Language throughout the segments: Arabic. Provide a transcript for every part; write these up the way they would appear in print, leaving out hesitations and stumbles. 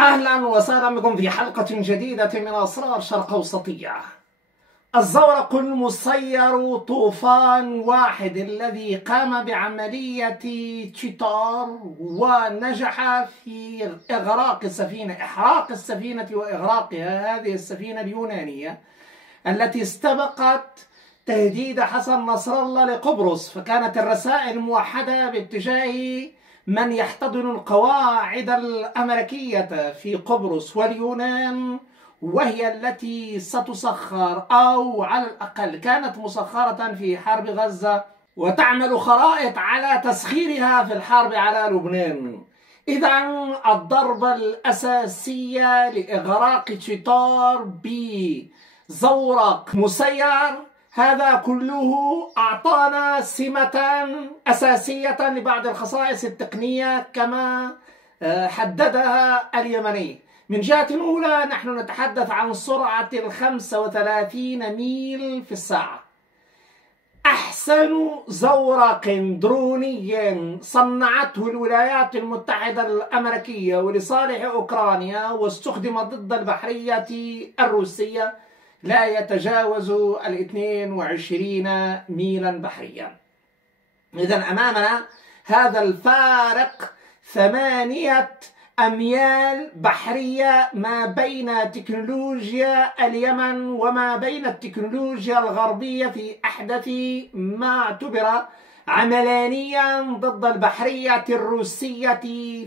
أهلا وسهلا بكم في حلقة جديدة من أسرار شرق أوسطية. الزورق المسير طوفان واحد الذي قام بعملية تشيتار ونجح في إحراق السفينة وإغراقها، هذه السفينة اليونانية التي استبقت تهديد حسن نصر الله لقبرص، فكانت الرسائل موحدة باتجاه من يحتضن القواعد الأمريكية في قبرص واليونان، وهي التي ستسخر أو على الأقل كانت مسخرة في حرب غزة وتعمل خرائط على تسخيرها في الحرب على لبنان. إذا الضربة الأساسية لإغراق تشيتار بزورق مسير هذا كله أعطانا سمة أساسية لبعض الخصائص التقنية كما حددها اليمني. من جهة أولى نحن نتحدث عن سرعة 35 ميل في الساعة. أحسن زورق دروني صنعته الولايات المتحدة الأمريكية ولصالح أوكرانيا واستخدم ضد البحرية الروسية لا يتجاوز 22 ميلا بحريا. إذا أمامنا هذا الفارق 8 أميال بحرية ما بين تكنولوجيا اليمن وما بين التكنولوجيا الغربية في أحدث ما اعتبر عملانيا ضد البحرية الروسية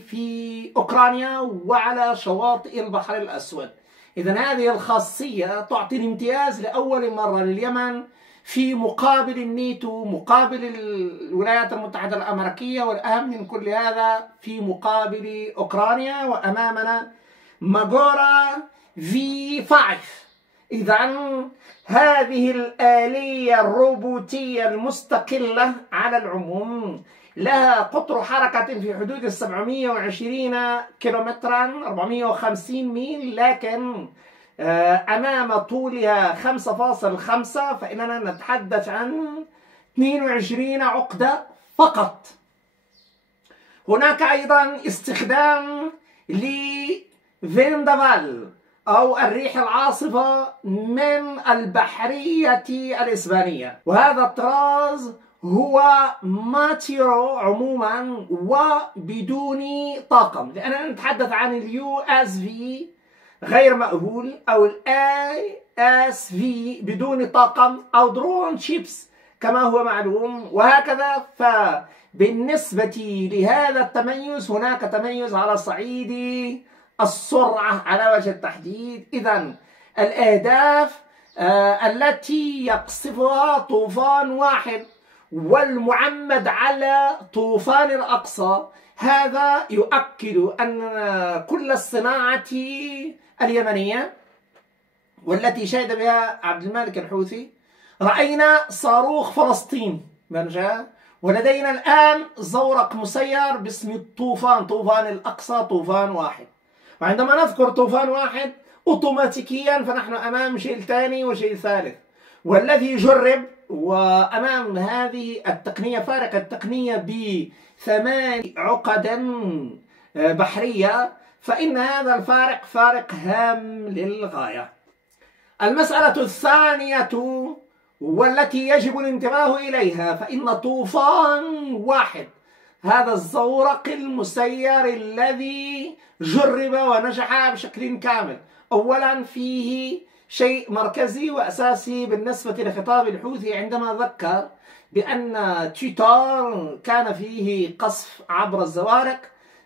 في أوكرانيا وعلى شواطئ البحر الأسود. إذا هذه الخاصية تعطي الامتياز لأول مرة لليمن في مقابل الناتو، مقابل الولايات المتحدة الأمريكية، والأهم من كل هذا في مقابل أوكرانيا. وأمامنا ماغورا V5. إذا هذه الآلية الروبوتية المستقلة على العموم لها قطر حركة في حدود 720 كيلومترا 450 ميل، لكن أمام طولها 5.5 فإننا نتحدث عن 22 عقدة فقط. هناك أيضا استخدام لفيندافال أو الريح العاصفة من البحرية الإسبانية، وهذا الطراز هو ماتيرو عموما وبدون طاقم، لأننا نتحدث عن USB غير مأهول أو ASV بدون طاقم أو درون شيبس كما هو معلوم. وهكذا فبالنسبة لهذا التميز هناك تميز على صعيد السرعة على وجه التحديد. إذا الأهداف التي يقصفها طوفان واحد والمعمد على طوفان الأقصى، هذا يؤكد أن كل الصناعة اليمنية والتي شهد بها عبد الملك الحوثي، رأينا صاروخ فلسطين من جاء، ولدينا الآن زورق مسير باسم الطوفان، طوفان الأقصى، طوفان واحد. وعندما نذكر طوفان واحد أوتوماتيكيا فنحن أمام شيء ثاني وشيء ثالث، والذي جرب وأمام هذه التقنية فارق التقنية ب8 عقد بحرية، فإن هذا الفارق فارق هام للغاية. المسألة الثانية والتي يجب الانتباه إليها، فإن طوفان واحد هذا الزورق المسير الذي جرب ونجح بشكل كامل، أولا فيه شيء مركزي وأساسي بالنسبة لخطاب الحوثي عندما ذكر بأن تشيتار كان فيه قصف عبر الزوارق،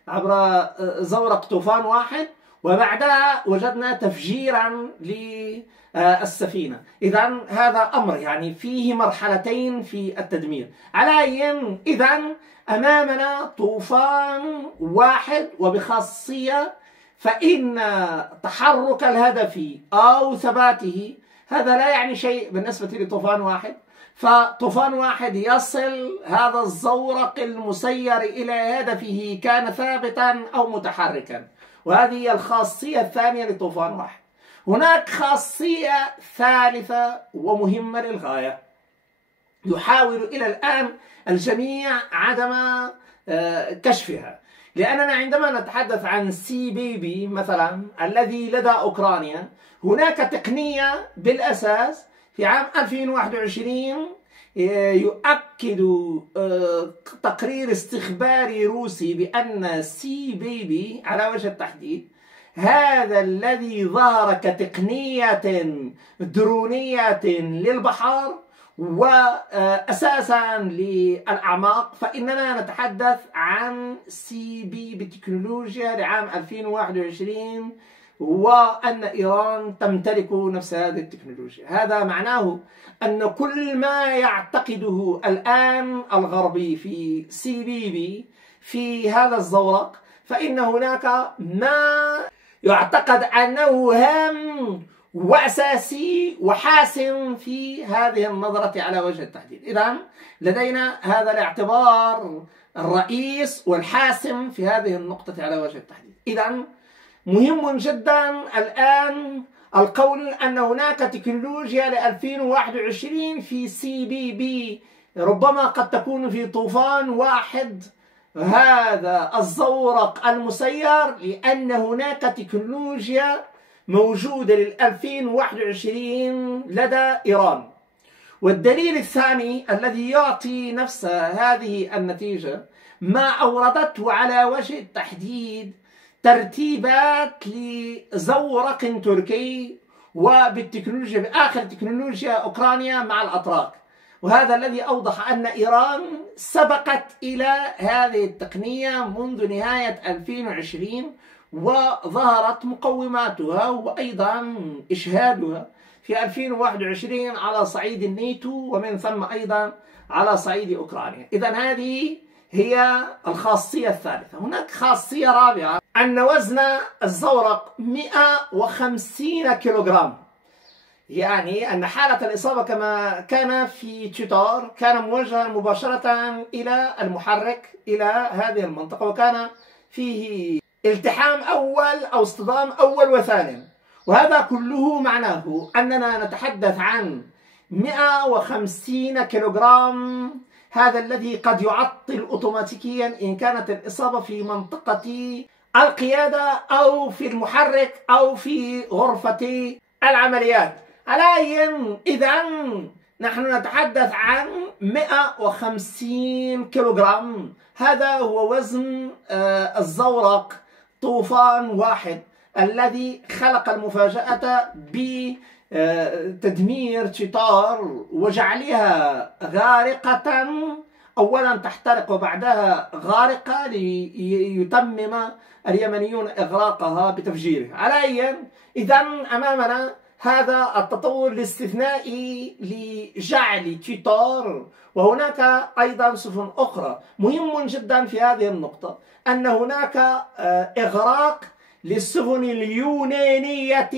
عبر زورق طوفان واحد، وبعدها وجدنا تفجيرا للسفينة. إذا هذا أمر يعني فيه مرحلتين في التدمير. على أي إذا أمامنا طوفان واحد، وبخاصية فإن تحرك الهدف أو ثباته هذا لا يعني شيء بالنسبة لطوفان واحد، فطوفان واحد يصل هذا الزورق المسير إلى هدفه كان ثابتا أو متحركا، وهذه الخاصية الثانية لطوفان واحد. هناك خاصية ثالثة ومهمة للغاية يحاول إلى الآن الجميع عدم كشفها، لأننا عندما نتحدث عن سي بي بي مثلا الذي لدى أوكرانيا، هناك تقنية بالأساس في عام 2021 يؤكد تقرير استخباري روسي بأن سي بي بي على وجه التحديد هذا الذي ظهر كتقنية درونية للبحر وأساسا للأعماق، فإننا نتحدث عن سي بي بتكنولوجيا لعام 2021 وأن إيران تمتلك نفس هذه التكنولوجيا. هذا معناه أن كل ما يعتقده الآن الغربي في سي بي بي في هذا الزورق، فإن هناك ما يعتقد أنه هام وأساسي وحاسم في هذه النظرة على وجه التحديد. إذن لدينا هذا الاعتبار الرئيس والحاسم في هذه النقطة على وجه التحديد. إذن مهم جدا الآن القول أن هناك تكنولوجيا ل 2021 في سي بي بي ربما قد تكون في طوفان واحد، هذا الزورق المسير، لأن هناك تكنولوجيا موجودة لل 2021 لدى إيران. والدليل الثاني الذي يعطي نفس هذه النتيجة ما أوردته على وجه التحديد ترتيبات لزورق تركي وبالتكنولوجيا بآخر تكنولوجيا أوكرانيا مع الأتراك، وهذا الذي أوضح أن إيران سبقت إلى هذه التقنية منذ نهاية 2020 وظهرت مقوماتها وأيضا إشهادها في 2021 على صعيد الناتو ومن ثم أيضا على صعيد أوكرانيا. إذن هذه هي الخاصية الثالثة. هناك خاصية رابعة أن وزن الزورق 150 كيلوغرام، يعني أن حالة الإصابة كما كان في تويتر كان موجها مباشرة إلى المحرك إلى هذه المنطقة، وكان فيه التحام أول أو اصطدام أول وثاني، وهذا كله معناه أننا نتحدث عن 150 كيلوغرام، هذا الذي قد يعطل أوتوماتيكيا إن كانت الإصابة في منطقة القيادة أو في المحرك أو في غرفة العمليات. إذن نحن نتحدث عن 150 كيلوغرام، هذا هو وزن الزورق طوفان واحد الذي خلق المفاجأة بتدمير تويتر وجعلها غارقة، أولا تحترق وبعدها غارقة ليتمم اليمنيون إغراقها بتفجيرها. إذن أمامنا هذا التطور الاستثنائي لجعل تويتر، وهناك أيضا سفن أخرى. مهم جدا في هذه النقطة أن هناك إغراق للسفن اليونانية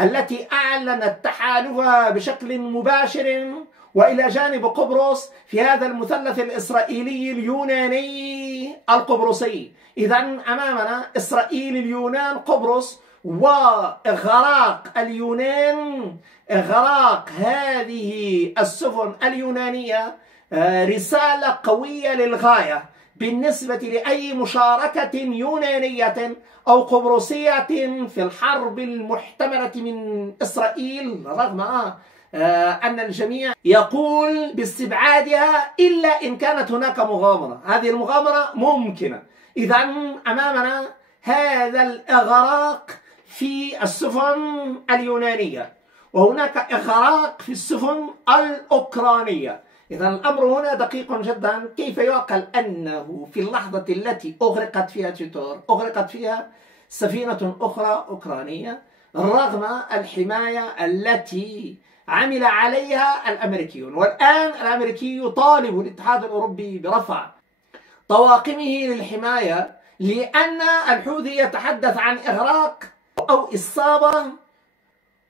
التي أعلنت تحالفها بشكل مباشر وإلى جانب قبرص في هذا المثلث الإسرائيلي اليوناني القبرصي. إذن أمامنا إسرائيل اليونان قبرص، وإغراق اليونان، إغراق هذه السفن اليونانية رسالة قوية للغاية بالنسبة لأي مشاركة يونانية أو قبرصية في الحرب المحتملة من إسرائيل، رغم أن الجميع يقول باستبعادها إلا إن كانت هناك مغامرة. هذه المغامرة ممكنة. إذن أمامنا هذا الإغراق في السفن اليونانية، وهناك إغراق في السفن الأوكرانية. إذن الأمر هنا دقيق جدا. كيف يعقل أنه في اللحظة التي أغرقت فيها تويتر أغرقت فيها سفينة أخرى أوكرانية رغم الحماية التي عمل عليها الأمريكيون؟ والآن الأمريكي يطالب الاتحاد الأوروبي برفع طواقمه للحماية، لأن الحوثي يتحدث عن إغراق أو إصابة،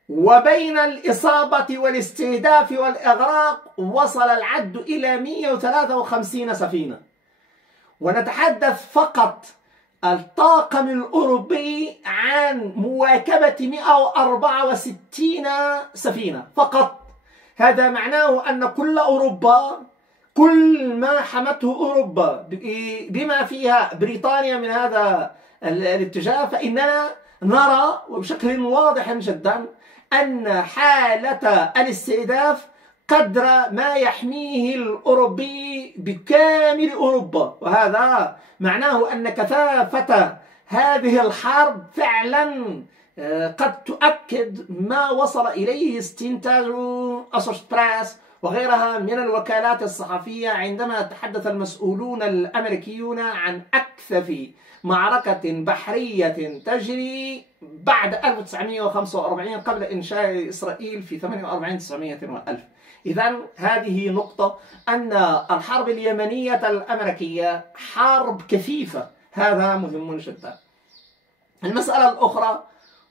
وبين الإصابة والاستهداف والإغراق وصل العد إلى 153 سفينة، ونتحدث فقط الطاقم الأوروبي عن مواكبة 164 سفينة فقط. هذا معناه أن كل أوروبا كل ما حمته أوروبا بما فيها بريطانيا من هذا الاتجاه، فإننا نرى وبشكل واضح جدا أن حالة الاستهداف قدر ما يحميه الأوروبي بكامل أوروبا، وهذا معناه أن كثافة هذه الحرب فعلا قد تؤكد ما وصل إليه استنتاج أسوشيتد بريس وغيرها من الوكالات الصحفية عندما تحدث المسؤولون الأمريكيون عن أكثف معركة بحرية تجري بعد 1945 قبل إنشاء إسرائيل في 48 900 وألف. إذن هذه نقطة، أن الحرب اليمنية الأمريكية حرب كثيفة، هذا مهم جدا. المسألة الأخرى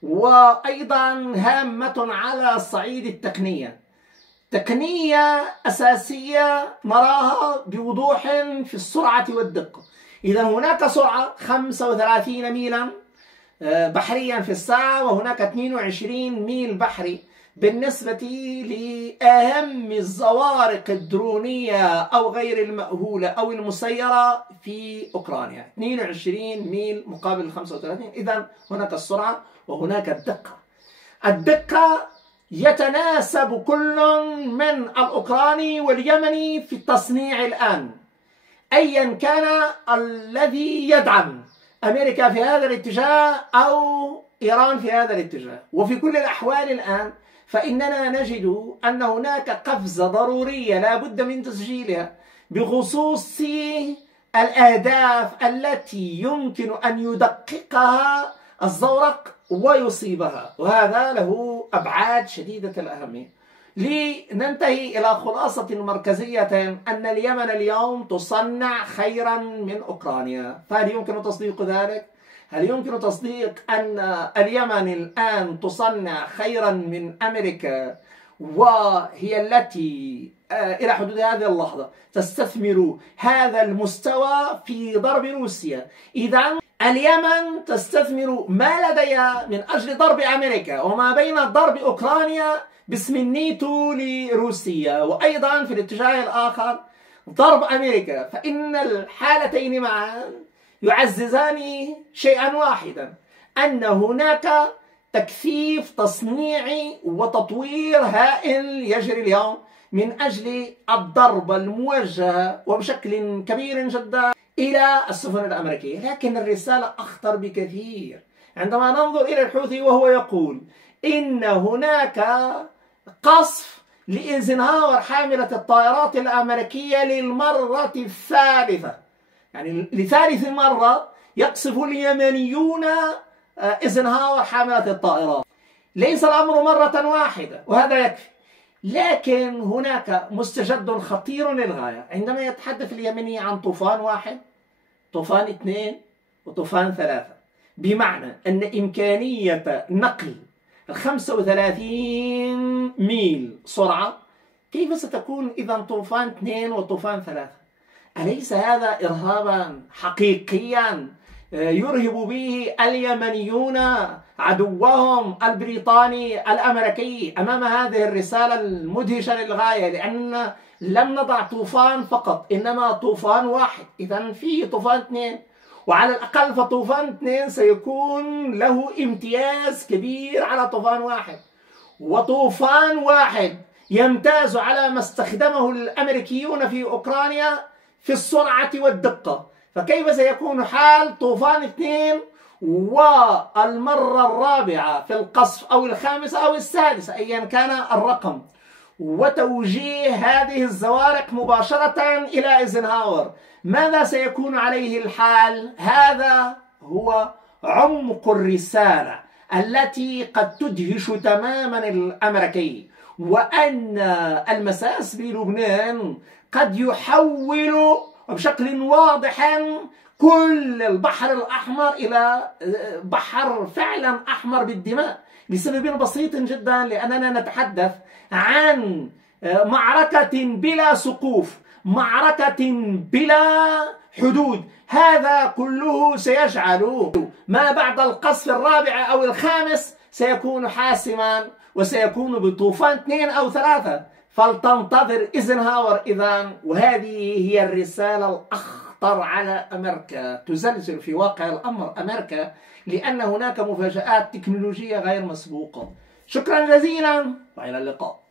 وأيضا هامة على الصعيد التقنية، تقنية أساسية نراها بوضوح في السرعة والدقة. إذا هناك سرعة 35 ميلا بحريا في الساعة، وهناك 22 ميل بحري بالنسبة لأهم الزوارق الدرونية أو غير المأهولة أو المسيرة في أوكرانيا، 22 ميل مقابل 35. إذا هناك السرعة وهناك الدقة. الدقة يتناسب كل من الأوكراني واليمني في التصنيع الآن، أيا كان الذي يدعم أمريكا في هذا الاتجاه أو إيران في هذا الاتجاه. وفي كل الأحوال الآن فإننا نجد أن هناك قفزة ضرورية لا بد من تسجيلها بخصوص الأهداف التي يمكن أن يدققها الزورق ويصيبها، وهذا له أبعاد شديدة الأهمية. لننتهي إلى خلاصة مركزية أن اليمن اليوم تصنع خيرا من أوكرانيا، فهل يمكن تصديق ذلك؟ هل يمكن تصديق أن اليمن الآن تصنع خيرا من أمريكا، وهي التي إلى حدود هذه اللحظة تستثمر هذا المستوى في ضرب روسيا؟ إذا اليمن تستثمر ما لديها من أجل ضرب أمريكا، وما بين ضرب أوكرانيا باسم الناتو لروسيا، وأيضا في الاتجاه الآخر ضرب أمريكا. فإن الحالتين معا يعززان شيئا واحدا، أن هناك تكثيف تصنيعي وتطوير هائل يجري اليوم من أجل الضرب الموجه وبشكل كبير جدا إلى السفن الأمريكية. لكن الرسالة أخطر بكثير عندما ننظر إلى الحوثي وهو يقول إن هناك قصف لإيزنهاور حاملة الطائرات الأمريكية للمرة الثالثة، يعني لثالث مرة يقصف اليمنيون إيزنهاور حاملة الطائرات. ليس الأمر مرة واحدة وهذا يكفي، لكن هناك مستجد خطير للغاية عندما يتحدث اليمني عن طوفان واحد، طوفان اثنين، وطوفان ثلاثة، بمعنى أن إمكانية نقل 35 ميل سرعة كيف ستكون إذا طوفان اثنين وطوفان ثلاثة؟ أليس هذا إرهابا حقيقيا يرهب به اليمنيون عدوهم البريطاني الأمريكي أمام هذه الرسالة المدهشة للغاية؟ لأن لم نضع طوفان فقط، إنما طوفان واحد. إذا في طوفان اثنين، وعلى الأقل فطوفان اثنين سيكون له امتياز كبير على طوفان واحد، وطوفان واحد يمتاز على ما استخدمه الأمريكيون في أوكرانيا في السرعة والدقة. فكيف سيكون حال طوفان اثنين والمرة الرابعة في القصف أو الخامسة أو السادسة أيا كان الرقم، وتوجيه هذه الزوارق مباشرة إلى إيزنهاور؟ ماذا سيكون عليه الحال؟ هذا هو عمق الرسالة التي قد تدهش تماما الأمريكي، وأن المساس بلبنان قد يحول بشكل واضح كل البحر الأحمر إلى بحر فعلا أحمر بالدماء، لسبب بسيط جدا، لأننا نتحدث عن معركة بلا سقوف، معركة بلا حدود. هذا كله سيجعل ما بعد القصف الرابع أو الخامس سيكون حاسما، وسيكون بطوفان اثنين أو ثلاثة. فلتنتظر ايزنهاور إذن. وهذه هي الرسالة الأخطر على أمريكا، تزلزل في واقع الأمر أمريكا، لأن هناك مفاجآت تكنولوجية غير مسبوقة. شكرا جزيلا وإلى اللقاء.